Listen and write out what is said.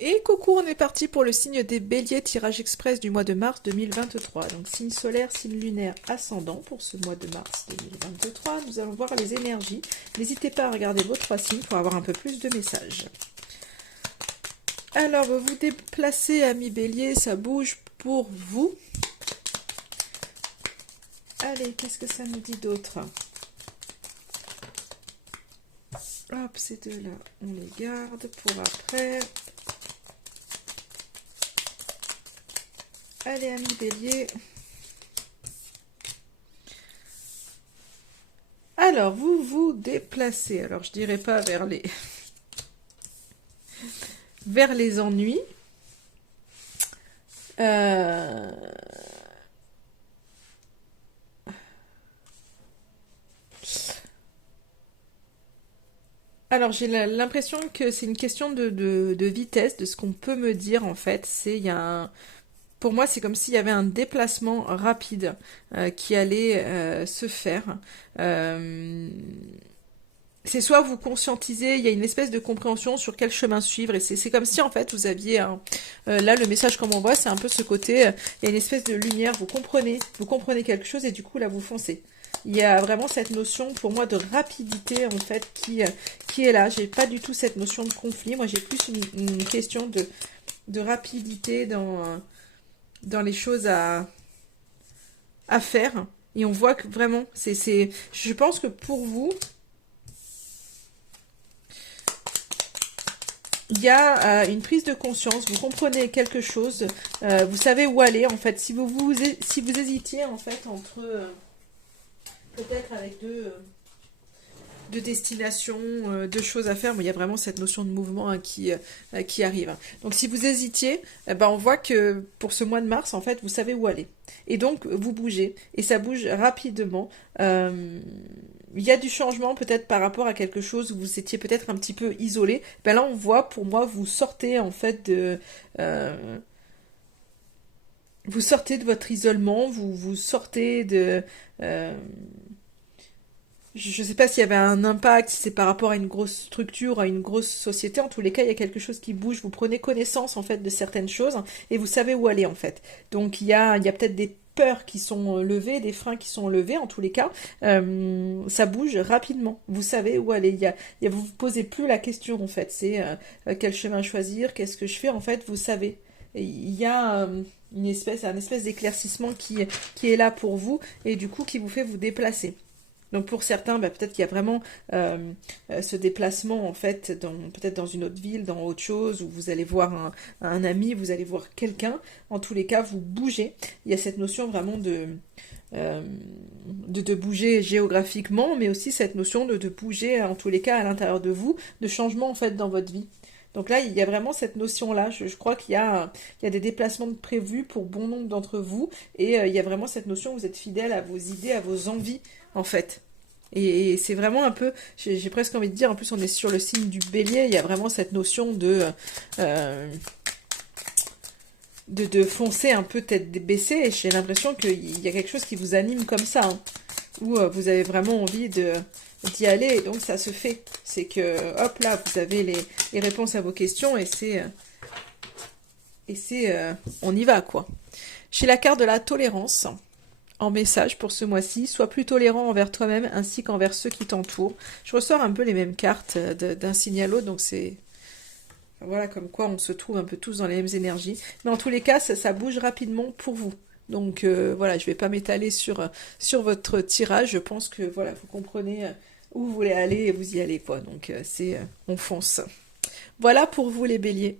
Et coucou, on est parti pour le signe des béliers, tirage express du mois de mars 2023. Donc signe solaire, signe lunaire, ascendant pour ce mois de mars 2023. Nous allons voir les énergies. N'hésitez pas à regarder vos trois signes pour avoir un peu plus de messages. Alors, vous vous déplacez, amis béliers, ça bouge pour vous. Allez, qu'est-ce que ça nous dit d'autre? Hop, ces deux-là, on les garde pour après. Allez, amis bélier. Alors, vous vous déplacez. Alors, je dirais pas vers les ennuis. Alors, j'ai l'impression que c'est une question de vitesse, de ce qu'on peut me dire, en fait. Pour moi, c'est comme s'il y avait un déplacement rapide qui allait se faire. Euh, c'est soit vous conscientisez, il y a une espèce de compréhension sur quel chemin suivre, et c'est comme si en fait vous aviez là le message qu'on m'envoie, c'est un peu ce côté, il y a une espèce de lumière, vous comprenez quelque chose et du coup là vous foncez. Il y a vraiment cette notion pour moi de rapidité en fait qui est là. J'ai pas du tout cette notion de conflit, moi j'ai plus une question de rapidité dans les choses à faire. Et on voit que vraiment, je pense que pour vous, il y a une prise de conscience, vous comprenez quelque chose, vous savez où aller en fait. Si vous hésitiez en fait entre peut-être avec deux destinations, deux choses à faire, mais il y a vraiment cette notion de mouvement hein, qui arrive. Donc si vous hésitiez, on voit que pour ce mois de mars, en fait, vous savez où aller. Et donc, vous bougez, et ça bouge rapidement. Il y a du changement peut-être par rapport à quelque chose où vous étiez peut-être un petit peu isolé. Là, on voit, pour moi, vous sortez de votre isolement, vous sortez de... euh, je ne sais pas s'il y avait un impact, si c'est par rapport à une grosse structure, à une grosse société. En tous les cas, il y a quelque chose qui bouge. Vous prenez connaissance en fait de certaines choses et vous savez où aller en fait. Donc il y a peut-être des peurs qui sont levées, des freins qui sont levés. En tous les cas, ça bouge rapidement. Vous savez où aller. Vous vous posez plus la question en fait. C'est quel chemin choisir, qu'est-ce que je fais en fait. Vous savez. Et il y a un espèce d'éclaircissement qui est là pour vous et du coup qui vous fait vous déplacer. Donc pour certains, peut-être qu'il y a vraiment ce déplacement en fait, peut-être dans une autre ville, dans autre chose, où vous allez voir un ami, vous allez voir quelqu'un. En tous les cas, vous bougez. Il y a cette notion vraiment euh, de bouger géographiquement, mais aussi cette notion de bouger en tous les cas à l'intérieur de vous, de changement en fait dans votre vie. Donc là, il y a vraiment cette notion-là. Je crois qu'il y a des déplacements de prévus pour bon nombre d'entre vous. Et il y a vraiment cette notion, vous êtes fidèle à vos idées, à vos envies, en fait. Et c'est vraiment un peu, j'ai presque envie de dire, en plus on est sur le signe du bélier, il y a vraiment cette notion euh, de foncer un peu tête baissée. Et j'ai l'impression qu'il y a quelque chose qui vous anime comme ça, hein, où vous avez vraiment envie d'y aller. Et donc ça se fait. C'est que, hop là, vous avez les réponses à vos questions on y va, quoi. Chez la carte de la tolérance, en message pour ce mois-ci, sois plus tolérant envers toi-même ainsi qu'envers ceux qui t'entourent. Je ressors un peu les mêmes cartes d'un signe à l'autre, donc c'est... Voilà, comme quoi on se trouve un peu tous dans les mêmes énergies. Mais en tous les cas, ça bouge rapidement pour vous. Donc voilà, je vais pas m'étaler sur votre tirage. Je pense que voilà, vous comprenez où vous voulez aller et vous y allez, quoi. Donc on fonce. Voilà pour vous les béliers.